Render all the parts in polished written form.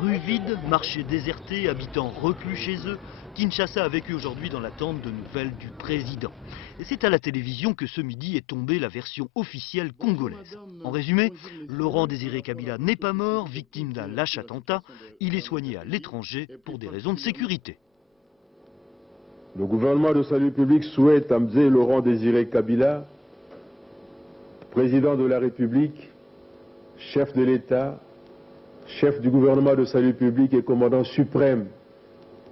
Rues vides, marchés désertés, habitants reclus chez eux, Kinshasa a vécu aujourd'hui dans l'attente de nouvelles du président. Et c'est à la télévision que ce midi est tombée la version officielle congolaise. En résumé, Laurent Désiré Kabila n'est pas mort, victime d'un lâche attentat. Il est soigné à l'étranger pour des raisons de sécurité. Le gouvernement de salut public souhaite amener Laurent Désiré Kabila, président de la République, chef de l'État, chef du gouvernement de salut public et commandant suprême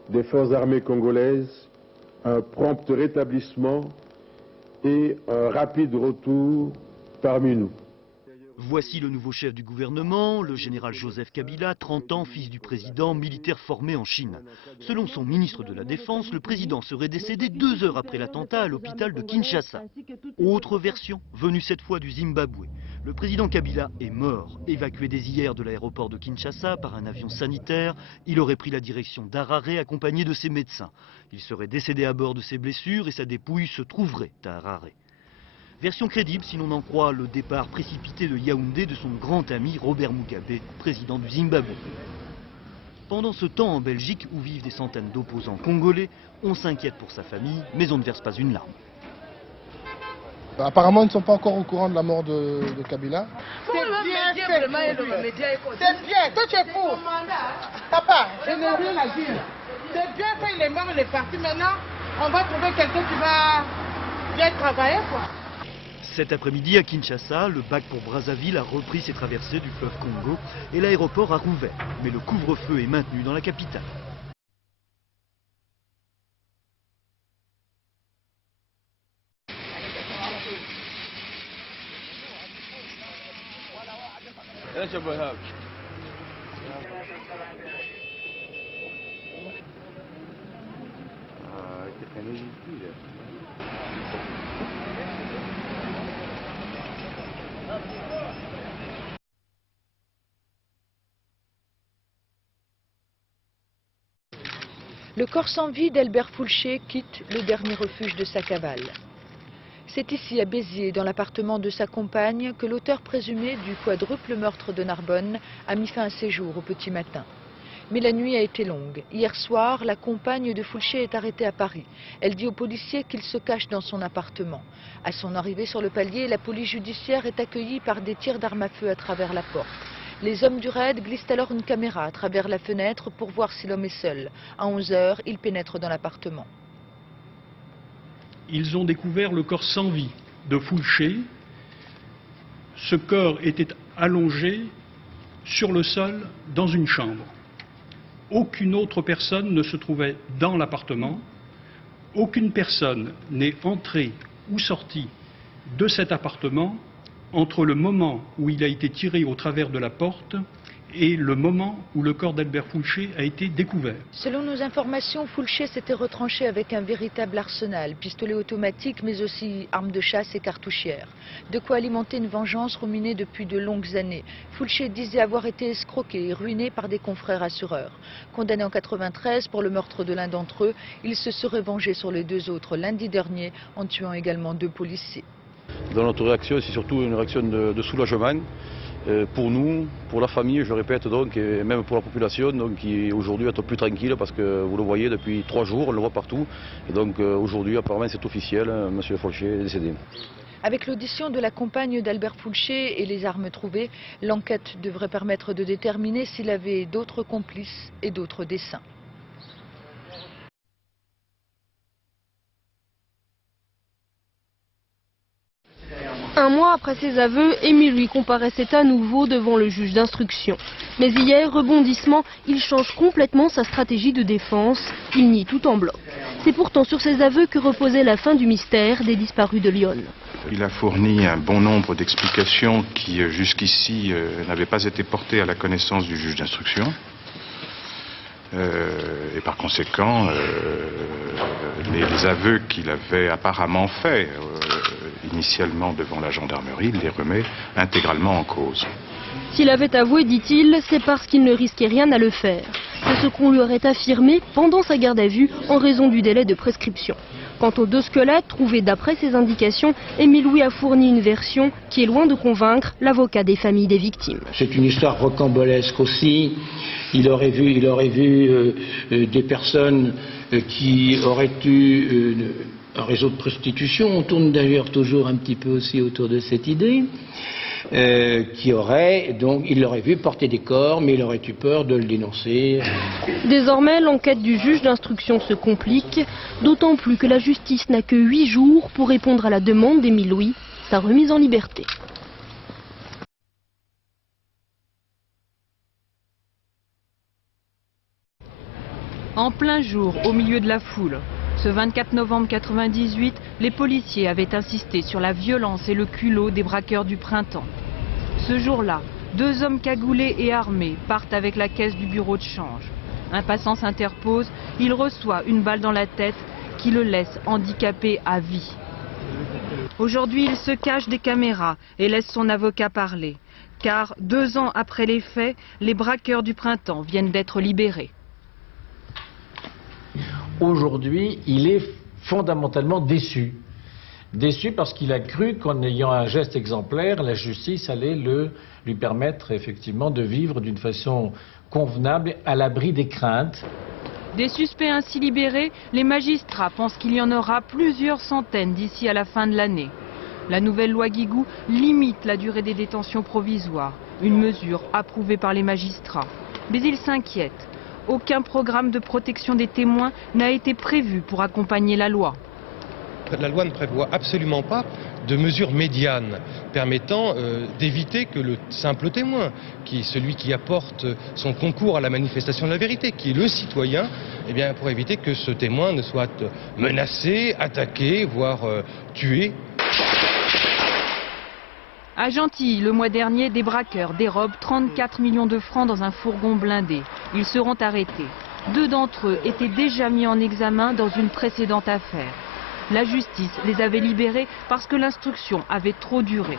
des forces armées congolaises, un prompt rétablissement et un rapide retour parmi nous. Voici le nouveau chef du gouvernement, le général Joseph Kabila, 30 ans, fils du président, militaire formé en Chine. Selon son ministre de la Défense, le président serait décédé 2 heures après l'attentat à l'hôpital de Kinshasa. Autre version, venue cette fois du Zimbabwe. Le président Kabila est mort, évacué dès hier de l'aéroport de Kinshasa par un avion sanitaire. Il aurait pris la direction d'Harare accompagné de ses médecins. Il serait décédé à bord de ses blessures et sa dépouille se trouverait à Harare. Version crédible si l'on en croit le départ précipité de Yaoundé de son grand ami Robert Mugabe, président du Zimbabwe. Pendant ce temps en Belgique, où vivent des centaines d'opposants congolais, on s'inquiète pour sa famille, mais on ne verse pas une larme. Apparemment, ils ne sont pas encore au courant de la mort de Kabila. C'est bien fait. C'est bien. Toi, tu es pour. Papa, je n'ai rien à dire. C'est bien fait, il est mort, il est parti. Maintenant, on va trouver quelqu'un qui va bien travailler, quoi. Cet après-midi à Kinshasa, le bac pour Brazzaville a repris ses traversées du fleuve Congo et l'aéroport a rouvert. Mais le couvre-feu est maintenu dans la capitale. Le corps sans vie d'Albert Foulché quitte le dernier refuge de sa cavale. C'est ici, à Béziers, dans l'appartement de sa compagne, que l'auteur présumé du quadruple meurtre de Narbonne a mis fin à ses jours au petit matin. Mais la nuit a été longue. Hier soir, la compagne de Foulché est arrêtée à Paris. Elle dit aux policiers qu'il se cache dans son appartement. À son arrivée sur le palier, la police judiciaire est accueillie par des tirs d'armes à feu à travers la porte. Les hommes du raid glissent alors une caméra à travers la fenêtre pour voir si l'homme est seul. À 11 h, ils pénètrent dans l'appartement. Ils ont découvert le corps sans vie de Foulché. Ce corps était allongé sur le sol dans une chambre. Aucune autre personne ne se trouvait dans l'appartement. Aucune personne n'est entrée ou sortie de cet appartement entre le moment où il a été tiré au travers de la porte et le moment où le corps d'Albert Foulché a été découvert. Selon nos informations, Foulché s'était retranché avec un véritable arsenal, pistolet automatique mais aussi armes de chasse et cartouchières. De quoi alimenter une vengeance ruminée depuis de longues années. Foulché disait avoir été escroqué et ruiné par des confrères assureurs. Condamné en 93 pour le meurtre de l'un d'entre eux, il se serait vengé sur les 2 autres lundi dernier en tuant également 2 policiers. Dans notre réaction, c'est surtout une réaction de soulagement pour nous, pour la famille, je répète donc, et même pour la population, donc, qui aujourd'hui est plus tranquille parce que vous le voyez depuis 3 jours, on le voit partout. Et donc aujourd'hui, apparemment, c'est officiel, M. Foulché est décédé. Avec l'audition de la compagne d'Albert Foulché et les armes trouvées, l'enquête devrait permettre de déterminer s'il avait d'autres complices et d'autres desseins. Un mois après ses aveux, Émile lui comparaissait à nouveau devant le juge d'instruction. Mais hier, rebondissement, il change complètement sa stratégie de défense. Il nie tout en bloc. C'est pourtant sur ses aveux que reposait la fin du mystère des disparus de Lyon. Il a fourni un bon nombre d'explications qui jusqu'ici n'avaient pas été portées à la connaissance du juge d'instruction. Et par conséquent, les aveux qu'il avait apparemment faits initialement devant la gendarmerie, il les remet intégralement en cause. S'il avait avoué, dit-il, c'est parce qu'il ne risquait rien à le faire. C'est ce qu'on lui aurait affirmé pendant sa garde à vue en raison du délai de prescription. Quant aux 2 squelettes trouvés d'après ses indications, Émile Louis a fourni une version qui est loin de convaincre l'avocat des familles des victimes. C'est une histoire rocambolesque aussi. Il aurait vu des personnes qui auraient eu un réseau de prostitution. On tourne d'ailleurs toujours un petit peu aussi autour de cette idée. Il l'aurait vu porter des corps, mais il aurait eu peur de le dénoncer. Désormais, l'enquête du juge d'instruction se complique, d'autant plus que la justice n'a que 8 jours pour répondre à la demande d'Émile Louis, sa remise en liberté. En plein jour, au milieu de la foule, ce 24 novembre 1998, les policiers avaient insisté sur la violence et le culot des braqueurs du printemps. Ce jour-là, 2 hommes cagoulés et armés partent avec la caisse du bureau de change. Un passant s'interpose, il reçoit une balle dans la tête qui le laisse handicapé à vie. Aujourd'hui, il se cache des caméras et laisse son avocat parler. Car 2 ans après les faits, les braqueurs du printemps viennent d'être libérés. Aujourd'hui, il est fondamentalement déçu. Déçu parce qu'il a cru qu'en ayant un geste exemplaire, la justice allait lui permettre effectivement de vivre d'une façon convenable, à l'abri des craintes. Des suspects ainsi libérés, les magistrats pensent qu'il y en aura plusieurs centaines d'ici à la fin de l'année. La nouvelle loi Guigou limite la durée des détentions provisoires, une mesure approuvée par les magistrats. Mais ils s'inquiètent. Aucun programme de protection des témoins n'a été prévu pour accompagner la loi. La loi ne prévoit absolument pas de mesures médianes permettant d'éviter que le simple témoin, qui est celui qui apporte son concours à la manifestation de la vérité, qui est le citoyen, eh bien, pour éviter que ce témoin ne soit menacé, attaqué, voire tué. À Gentilly, le mois dernier, des braqueurs dérobent 34 millions de francs dans un fourgon blindé. Ils seront arrêtés. 2 d'entre eux étaient déjà mis en examen dans une précédente affaire. La justice les avait libérés parce que l'instruction avait trop duré.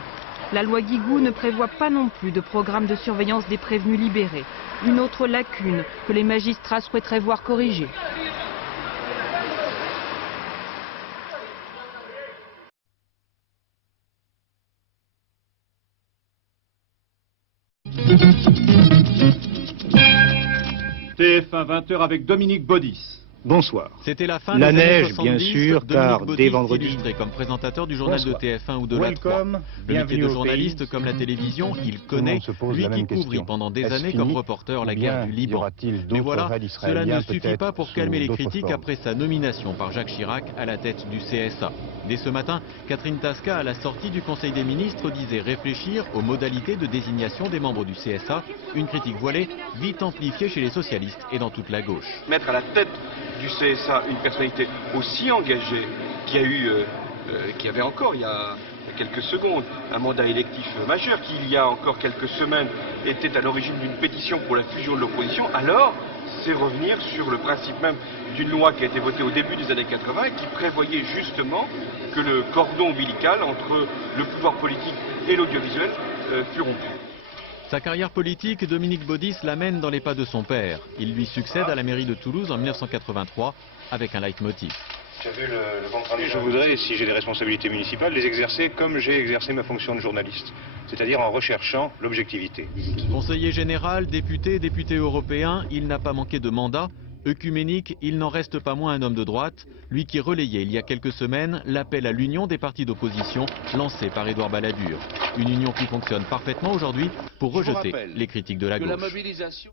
La loi Guigou ne prévoit pas non plus de programme de surveillance des prévenus libérés. Une autre lacune que les magistrats souhaiteraient voir corrigée. TF1 20h avec Dominique Baudis. Bonsoir. C'était la fin la des années neige, 70, bien sûr, car dès vendredi. Illustré comme présentateur du journal Bonsoir. de TF1 ou de la 3. Le métier de journaliste comme la télévision, il connaît, lui qui couvrit pendant des années comme reporter la guerre du Liban. Mais voilà, cela ne suffit pas pour calmer les critiques après sa nomination par Jacques Chirac à la tête du CSA. Dès ce matin, Catherine Tasca, à la sortie du Conseil des ministres, disait réfléchir aux modalités de désignation des membres du CSA, une critique voilée vite amplifiée chez les socialistes et dans toute la gauche. Mettre à la tête du CSA une personnalité aussi engagée qui avait encore il y a quelques secondes un mandat électif majeur, qui il y a encore quelques semaines était à l'origine d'une pétition pour la fusion de l'opposition, alors c'est revenir sur le principe même d'une loi qui a été votée au début des années 80 et qui prévoyait justement que le cordon ombilical entre le pouvoir politique et l'audiovisuel fût rompu. Sa carrière politique, Dominique Baudis l'amène dans les pas de son père. Il lui succède à la mairie de Toulouse en 1983 avec un leitmotiv. Je voudrais, si j'ai des responsabilités municipales, les exercer comme j'ai exercé ma fonction de journaliste, c'est-à-dire en recherchant l'objectivité. Conseiller général, député européen, il n'a pas manqué de mandat. Œcuménique, il n'en reste pas moins un homme de droite, lui qui relayait il y a quelques semaines l'appel à l'union des partis d'opposition lancé par Édouard Balladur. Une union qui fonctionne parfaitement aujourd'hui pour rejeter les critiques de la gauche.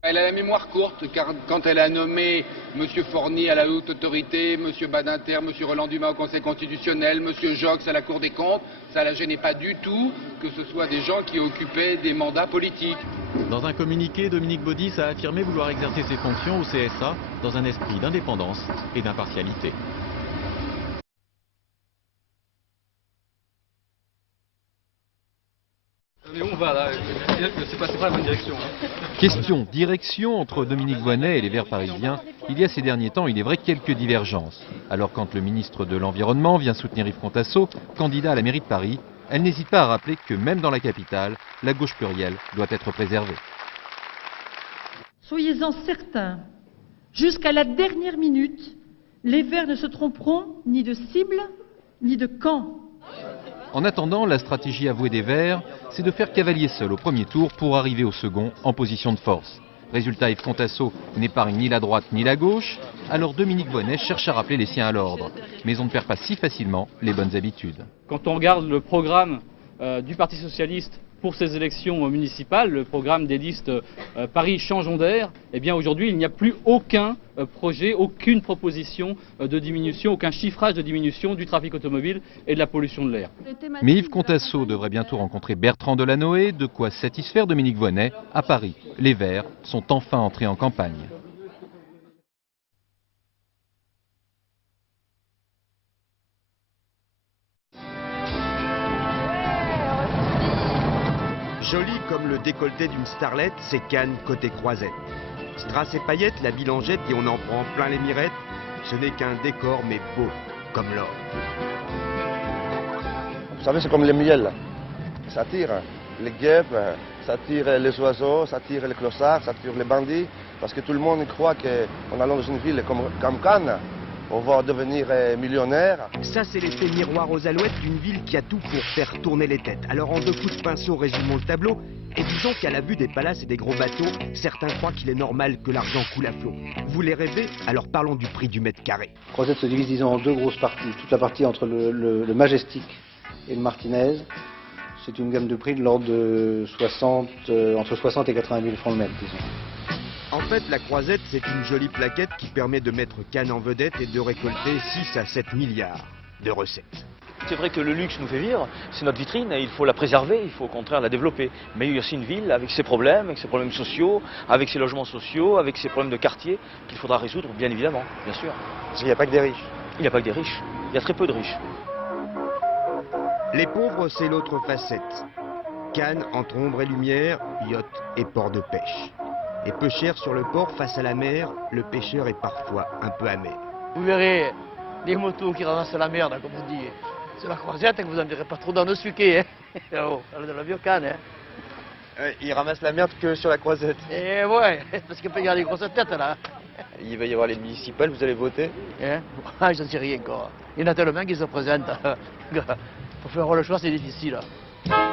Elle a la mémoire courte, car quand elle a nommé M. Forny à la haute autorité, M. Badinter, M. Roland Dumas au Conseil constitutionnel, M. Jox à la Cour des comptes, ça ne la gênait pas du tout que ce soit des gens qui occupaient des mandats politiques. Dans un communiqué, Dominique Baudis a affirmé vouloir exercer ses fonctions au CSA dans un esprit d'indépendance et d'impartialité. Mais on va là, c'est pas la bonne direction. Question direction entre Dominique Voynet et les Verts parisiens. Il y a ces derniers temps, il est vrai, quelques divergences. Alors quand le ministre de l'Environnement vient soutenir Yves Contasso, candidat à la mairie de Paris, elle n'hésite pas à rappeler que même dans la capitale, la gauche plurielle doit être préservée. Soyez-en certains, jusqu'à la dernière minute, Les Verts ne se tromperont ni de cible, ni de camp. En attendant, la stratégie avouée des Verts, c'est de faire cavalier seul au premier tour pour arriver au second en position de force. Résultat, Yves Contasso n'épargne ni la droite ni la gauche, alors Dominique Voynet cherche à rappeler les siens à l'ordre. Mais on ne perd pas si facilement les bonnes habitudes. Quand on regarde le programme du Parti Socialiste pour ces élections municipales, le programme des listes Paris changeons d'air, eh bien aujourd'hui il n'y a plus aucun projet, aucune proposition de diminution, aucun chiffrage de diminution du trafic automobile et de la pollution de l'air. Mais Yves Contasso devrait bientôt rencontrer Bertrand Delanoë, de quoi satisfaire Dominique Voynet. À Paris, les Verts sont enfin entrés en campagne. Joli comme le décolleté d'une starlette, c'est Cannes côté croisette. Strass et paillettes, la bilangette et on en prend plein les mirettes. Ce n'est qu'un décor mais beau comme l'or. Vous savez, c'est comme le miel. Ça attire les guêpes, ça attire les oiseaux, ça attire les clossards, ça attire les bandits. Parce que tout le monde croit qu'en allant dans une ville comme Cannes, on va devenir millionnaire. Ça, c'est l'effet miroir aux alouettes d'une ville qui a tout pour faire tourner les têtes. Alors en 2 coups de pinceau, résumons le tableau. Et disons qu'à la vue des palaces et des gros bateaux, certains croient qu'il est normal que l'argent coule à flot. Vous les rêvez? Alors parlons du prix du mètre carré. Croisette se divise, disons, en 2 grosses parties. Toute la partie entre le Majestic et le Martinez, c'est une gamme de prix de l'ordre de entre 60 et 80 000 francs le mètre, disons. En fait, la croisette, c'est une jolie plaquette qui permet de mettre Cannes en vedette et de récolter 6 à 7 milliards de recettes. C'est vrai que le luxe nous fait vivre, c'est notre vitrine et il faut la préserver, il faut au contraire la développer. Mais il y a aussi une ville avec ses problèmes sociaux, avec ses logements sociaux, avec ses problèmes de quartier qu'il faudra résoudre, bien évidemment, bien sûr. Parce qu'il n'y a pas que des riches. Il n'y a pas que des riches, il y a très peu de riches. Les pauvres, c'est l'autre facette. Cannes entre ombre et lumière, yacht et port de pêche. Et peu cher sur le port face à la mer, le pêcheur est parfois un peu amer. Vous verrez les motos qui ramassent la merde, comme on dit. C'est la croisette que vous n'en direz pas trop dans le suquet. Oh, dans la vieux Cannes. Ils ramassent la merde que sur la croisette. Et ouais, parce qu'il peut y avoir des grosses têtes là. Il va y avoir les municipales, vous allez voter? Ah, je ne sais rien encore. Il y en a tellement qui se présentent. Pour faire le choix, c'est difficile.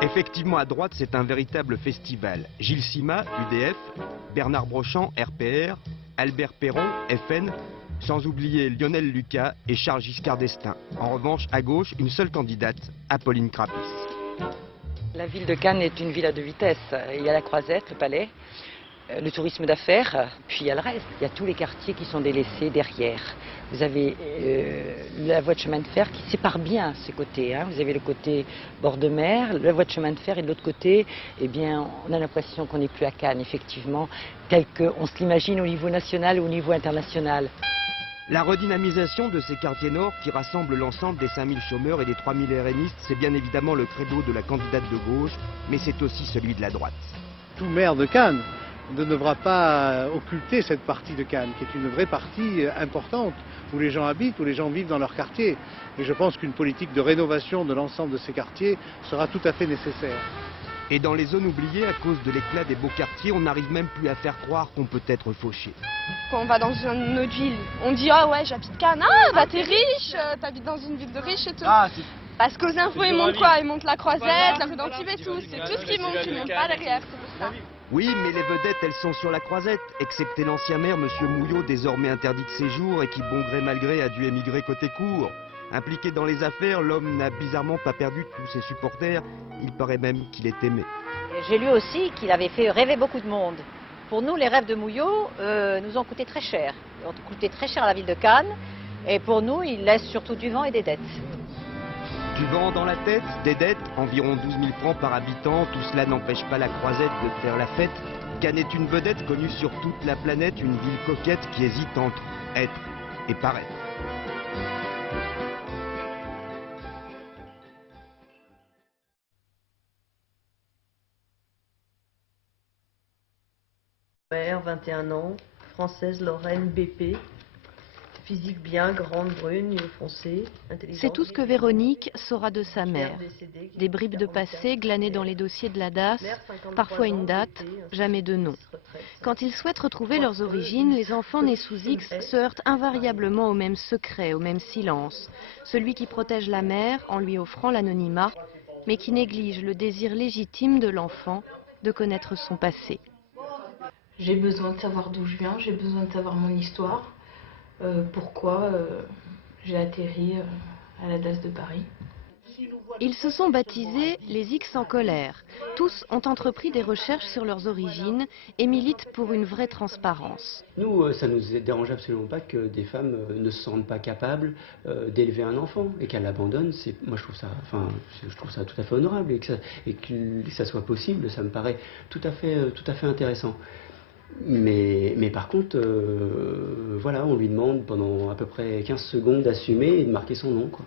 Effectivement, à droite, c'est un véritable festival. Gilles Sima, UDF, Bernard Brochant, RPR, Albert Perron, FN, sans oublier Lionel Lucas et Charles Giscard d'Estaing. En revanche, à gauche, une seule candidate, Apolline Crapis. La ville de Cannes est une ville à 2 vitesses. Il y a la Croisette, le palais, le tourisme d'affaires, puis il y a le reste. Il y a tous les quartiers qui sont délaissés derrière. Vous avez la voie de chemin de fer qui sépare bien ces côtés. Vous avez le côté bord de mer, la voie de chemin de fer, et de l'autre côté, eh bien, on a l'impression qu'on n'est plus à Cannes, effectivement, tel qu'on se l'imagine au niveau national ou au niveau international. La redynamisation de ces quartiers nord qui rassemblent l'ensemble des 5000 chômeurs et des 3000 RNistes, c'est bien évidemment le credo de la candidate de gauche, mais c'est aussi celui de la droite. Tout maire de Cannes ne devra pas occulter cette partie de Cannes, qui est une vraie partie importante, où les gens habitent, où les gens vivent dans leur quartier. Et je pense qu'une politique de rénovation de l'ensemble de ces quartiers sera tout à fait nécessaire. Et dans les zones oubliées, à cause de l'éclat des beaux quartiers, on n'arrive même plus à faire croire qu'on peut être fauché. Quand on va dans une autre ville, on dit « Ah ouais, j'habite Cannes, ah bah t'es riche, t'habites dans une ville de riches et tout ». Parce qu'aux infos, ils montrent quoi? Ils montrent la Croisette, la rue d'Antibes et tout. C'est tout ce qu'ils montrent, ils montrent pas derrière, c'est pour ça. Oui, mais les vedettes, elles sont sur la Croisette, excepté l'ancien maire, M. Mouillot, désormais interdit de séjour et qui, bon gré mal gré, a dû émigrer côté cour. Impliqué dans les affaires, l'homme n'a bizarrement pas perdu tous ses supporters. Il paraît même qu'il est aimé. J'ai lu aussi qu'il avait fait rêver beaucoup de monde. Pour nous, les rêves de Mouillot nous ont coûté très cher. Ils ont coûté très cher à la ville de Cannes. Et pour nous, il laisse surtout du vent et des dettes. Du vent dans la tête, des dettes, environ 12 000 francs par habitant. Tout cela n'empêche pas la Croisette de faire la fête. Cannes est une vedette connue sur toute la planète, une ville coquette qui hésite entre être et paraître. Mère, 21 ans, française, Lorraine, BP, physique bien, grande, brune, yeux foncés, intelligente. C'est tout ce que Véronique saura de sa mère. Des bribes de passé glanées dans les dossiers de la DAS, parfois une date, jamais de nom. Quand ils souhaitent retrouver leurs origines, les enfants nés sous X se heurtent invariablement au même secret, au même silence. Celui qui protège la mère en lui offrant l'anonymat, mais qui néglige le désir légitime de l'enfant de connaître son passé. J'ai besoin de savoir d'où je viens, j'ai besoin de savoir mon histoire, pourquoi j'ai atterri à la DAS de Paris. Ils se sont baptisés les X en colère. Tous ont entrepris des recherches sur leurs origines et militent pour une vraie transparence. Nous, ça ne nous dérange absolument pas que des femmes ne se sentent pas capables d'élever un enfant et qu'elles l'abandonnent. Moi, je trouve ça tout à fait honorable et que ça soit possible, ça me paraît tout à fait intéressant. Mais par contre, voilà, on lui demande pendant à peu près 15 secondes d'assumer et de marquer son nom, quoi.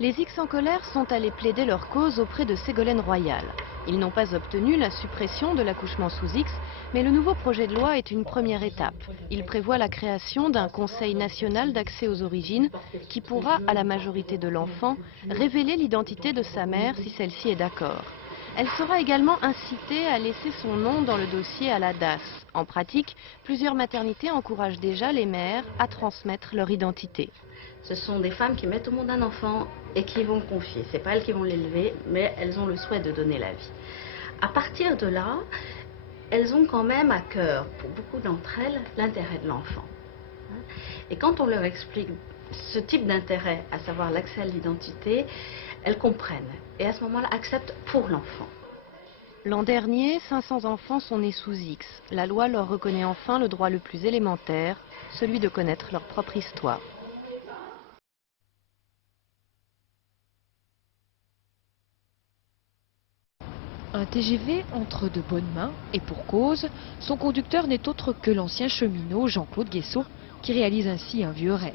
Les X en colère sont allés plaider leur cause auprès de Ségolène Royal. Ils n'ont pas obtenu la suppression de l'accouchement sous X, mais le nouveau projet de loi est une première étape. Il prévoit la création d'un Conseil national d'accès aux origines qui pourra, à la majorité de l'enfant, révéler l'identité de sa mère si celle-ci est d'accord. Elle sera également incitée à laisser son nom dans le dossier à la DAS. En pratique, plusieurs maternités encouragent déjà les mères à transmettre leur identité. Ce sont des femmes qui mettent au monde un enfant et qui vont le confier. Ce n'est pas elles qui vont l'élever, mais elles ont le souhait de donner la vie. À partir de là, elles ont quand même à cœur, pour beaucoup d'entre elles, l'intérêt de l'enfant. Et quand on leur explique ce type d'intérêt, à savoir l'accès à l'identité, elles comprennent et à ce moment-là acceptent pour l'enfant. L'an dernier, 500 enfants sont nés sous X. La loi leur reconnaît enfin le droit le plus élémentaire, celui de connaître leur propre histoire. Un TGV entre de bonnes mains et pour cause, son conducteur n'est autre que l'ancien cheminot Jean-Claude Guessot qui réalise ainsi un vieux rêve.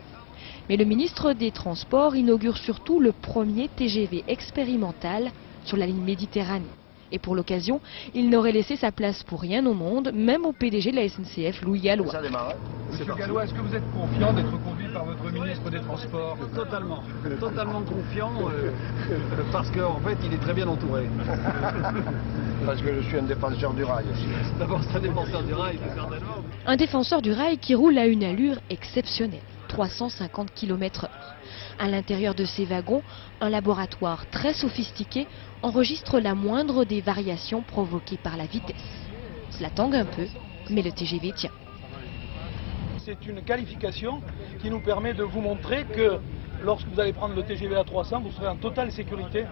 Mais le ministre des Transports inaugure surtout le premier TGV expérimental sur la ligne Méditerranée. Et pour l'occasion, il n'aurait laissé sa place pour rien au monde, même au PDG de la SNCF, Louis Gallois. Monsieur Gallois, est-ce que vous êtes confiant d'être conduit par votre ministre des Transports? Totalement. Totalement confiant, parce qu'en fait, il est très bien entouré. Parce que je suis un défenseur du rail aussi. D'abord, c'est un défenseur du rail, c'est certainement. Un défenseur du rail qui roule à une allure exceptionnelle, 350 km/h. À l'intérieur de ces wagons, un laboratoire très sophistiqué enregistre la moindre des variations provoquées par la vitesse. Cela tangue un peu, mais le TGV tient. C'est une qualification qui nous permet de vous montrer que lorsque vous allez prendre le TGV à 300, vous serez en totale sécurité.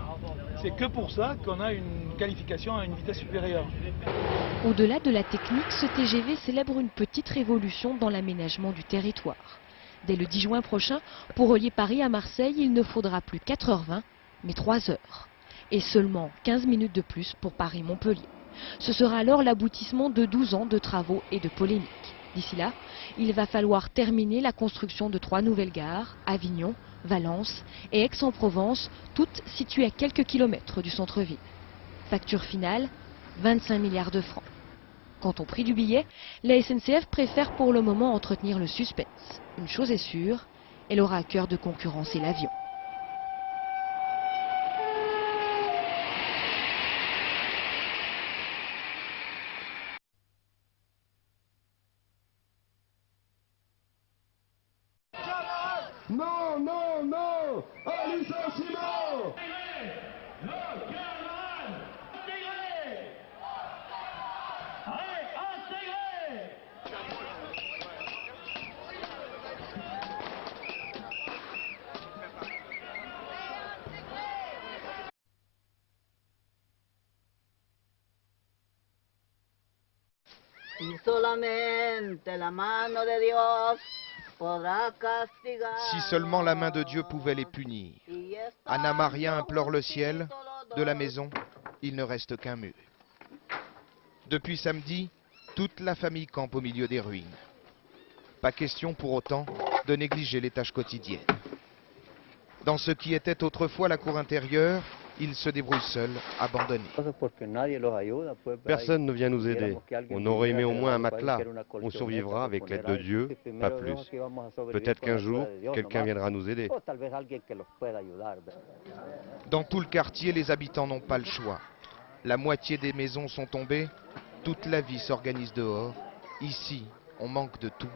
C'est que pour ça qu'on a une qualification à une vitesse supérieure. Au-delà de la technique, ce TGV célèbre une petite révolution dans l'aménagement du territoire. Dès le 10 juin prochain, pour relier Paris à Marseille, il ne faudra plus 4h20, mais 3h. Et seulement 15 minutes de plus pour Paris-Montpellier. Ce sera alors l'aboutissement de 12 ans de travaux et de polémiques. D'ici là, il va falloir terminer la construction de 3 nouvelles gares, Avignon, Valence et Aix-en-Provence, toutes situées à quelques kilomètres du centre-ville. Facture finale, 25 milliards de francs. Quant au prix du billet, la SNCF préfère pour le moment entretenir le suspense. Une chose est sûre, elle aura à cœur de concurrencer l'avion. Non, non, non, un licenciement! Y solamente la mano de Dios podrá castigar. Si seulement la main de Dieu pouvait les punir. Anna Maria implore le ciel. De la maison, il ne reste qu'un mur. Depuis samedi, toute la famille campe au milieu des ruines. Pas question pour autant de négliger les tâches quotidiennes. Dans ce qui était autrefois la cour intérieure, ils se débrouillent seuls, abandonnés. Personne ne vient nous aider. On aurait aimé au moins un matelas. On survivra avec l'aide de Dieu, pas plus. Peut-être qu'un jour, quelqu'un viendra nous aider. Dans tout le quartier, les habitants n'ont pas le choix. La moitié des maisons sont tombées, toute la vie s'organise dehors. Ici, on manque de tout,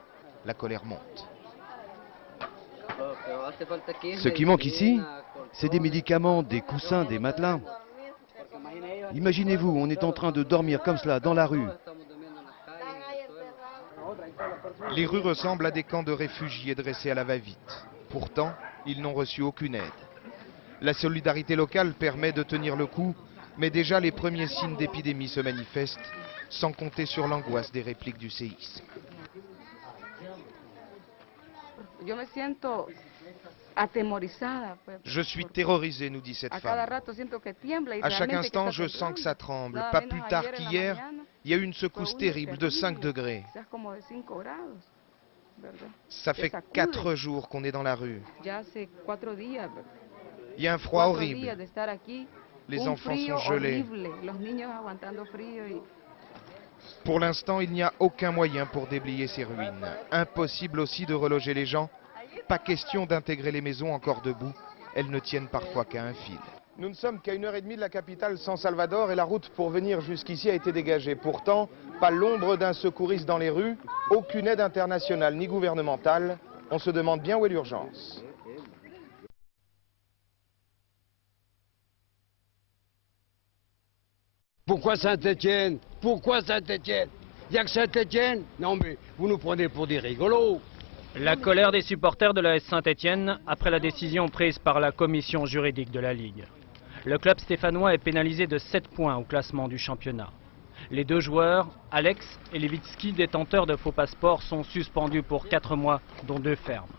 la colère monte. Ce qui manque ici, c'est des médicaments, des coussins, des matelas. Imaginez-vous, on est en train de dormir comme cela dans la rue. Les rues ressemblent à des camps de réfugiés dressés à la va-vite. Pourtant, ils n'ont reçu aucune aide. La solidarité locale permet de tenir le coup, mais déjà les premiers signes d'épidémie se manifestent, sans compter sur l'angoisse des répliques du séisme. Je suis terrorisée, nous dit cette femme. À chaque instant, je sens que ça tremble. Pas plus tard qu'hier, il y a eu une secousse terrible de 5 degrés. Ça fait 4 jours qu'on est dans la rue. Il y a un froid horrible. Les enfants sont gelés. Pour l'instant, il n'y a aucun moyen pour déblayer ces ruines. Impossible aussi de reloger les gens. Pas question d'intégrer les maisons encore debout. Elles ne tiennent parfois qu'à un fil. Nous ne sommes qu'à 1h30 de la capitale San Salvador et la route pour venir jusqu'ici a été dégagée. Pourtant, pas l'ombre d'un secouriste dans les rues, aucune aide internationale ni gouvernementale. On se demande bien où est l'urgence. Pourquoi Saint-Étienne? Pourquoi Saint-Étienne? Il n'y a que Saint-Étienne? Non mais vous nous prenez pour des rigolos. La colère des supporters de l'AS Saint-Étienne après la décision prise par la commission juridique de la Ligue. Le club stéphanois est pénalisé de 7 points au classement du championnat. Les 2 joueurs, Alex et Levitsky, détenteurs de faux passeports, sont suspendus pour 4 mois, dont 2 fermes.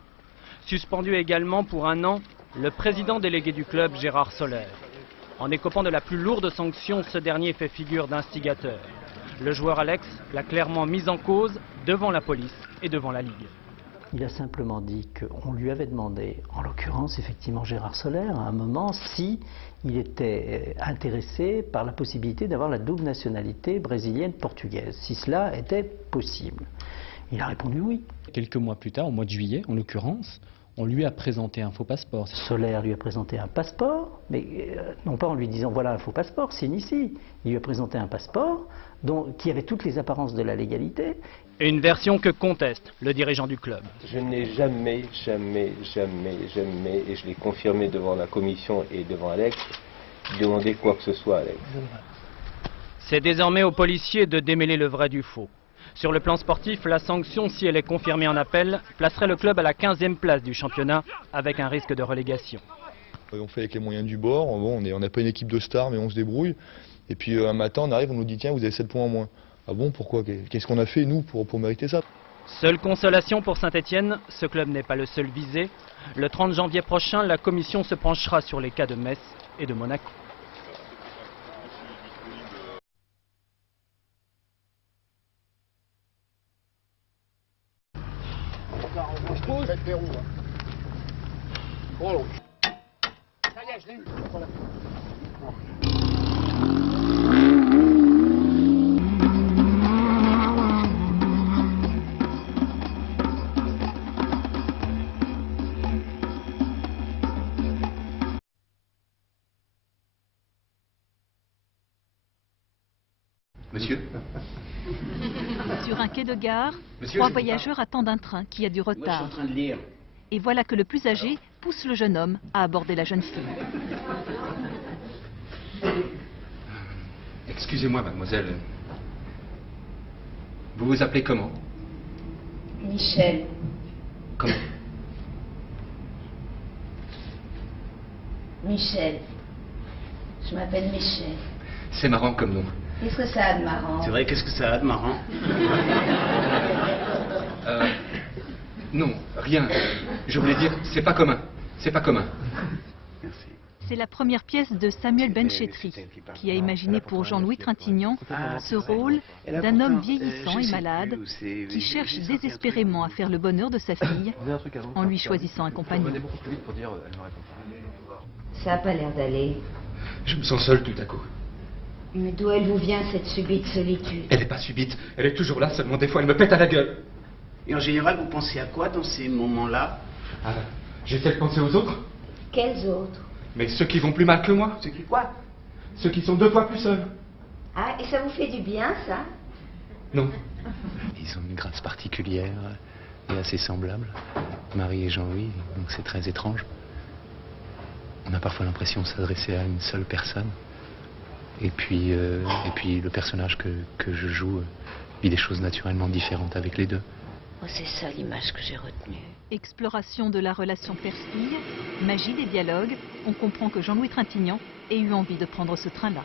Suspendu également pour 1 an, le président délégué du club, Gérard Soler. En écopant de la plus lourde sanction, ce dernier fait figure d'instigateur. Le joueur Alex l'a clairement mis en cause devant la police et devant la Ligue. Il a simplement dit qu'on lui avait demandé, en l'occurrence effectivement Gérard Soler, à un moment, si il était intéressé par la possibilité d'avoir la double nationalité brésilienne-portugaise, si cela était possible. Il a répondu oui. Quelques mois plus tard, au mois de juillet en l'occurrence, on lui a présenté un faux passeport. Soler lui a présenté un passeport, mais non pas en lui disant voilà un faux passeport, signe ici. Il lui a présenté un passeport qui avait toutes les apparences de la légalité. Une version que conteste le dirigeant du club. Je n'ai jamais, et je l'ai confirmé devant la commission et devant Alex, demandé quoi que ce soit à Alex. C'est désormais aux policiers de démêler le vrai du faux. Sur le plan sportif, la sanction, si elle est confirmée en appel, placerait le club à la 15e place du championnat, avec un risque de relégation. On fait avec les moyens du bord, on n'a pas une équipe de stars, mais on se débrouille. Et puis un matin, on arrive, on nous dit tiens, vous avez 7 points en moins. Ah bon, pourquoi? Qu'est-ce qu'on a fait, nous, pour mériter ça? Seule consolation pour Saint-Étienne, ce club n'est pas le seul visé. Le 30 janvier prochain, la commission se penchera sur les cas de Metz et de Monaco. Monsieur? Sur un quai de gare, 3 voyageurs attendent un train qui a du retard. Moi, je suis en train de lire. Et voilà que le plus âgé pousse le jeune homme à aborder la jeune fille. Excusez-moi, mademoiselle. Vous vous appelez comment? Michel. Comment? Michel. Je m'appelle Michel. C'est marrant comme nom. Qu'est-ce que ça a de marrant? C'est vrai, qu'est-ce que ça a de marrant? Non, rien. Je voulais dire, c'est pas commun. C'est pas commun. C'est la première pièce de Samuel Benchetri, qui a imaginé pour Jean-Louis Trintignant ce rôle d'un homme vieillissant et malade qui cherche désespérément à faire le bonheur de sa fille en lui choisissant un compagnon. Ça n'a pas l'air d'aller. Je me sens seul tout à coup. Mais d'où elle vous vient cette subite solitude? Elle n'est pas subite, elle est toujours là, seulement des fois elle me pète à la gueule. Et en général, vous pensez à quoi dans ces moments-là? Ah, j'essaie de penser aux autres. Quels autres? Mais ceux qui vont plus mal que moi. Ceux qui quoi? Ceux qui sont 2 fois plus seuls. Ah, et ça vous fait du bien, ça? Non. Ils ont une grâce particulière et assez semblable, Marie et Jean-Louis, donc c'est très étrange. On a parfois l'impression de s'adresser à une seule personne. Et puis le personnage que je joue vit des choses naturellement différentes avec les deux. Oh, c'est ça l'image que j'ai retenue. Exploration de la relation père-fille, magie des dialogues, on comprend que Jean-Louis Trintignant ait eu envie de prendre ce train-là.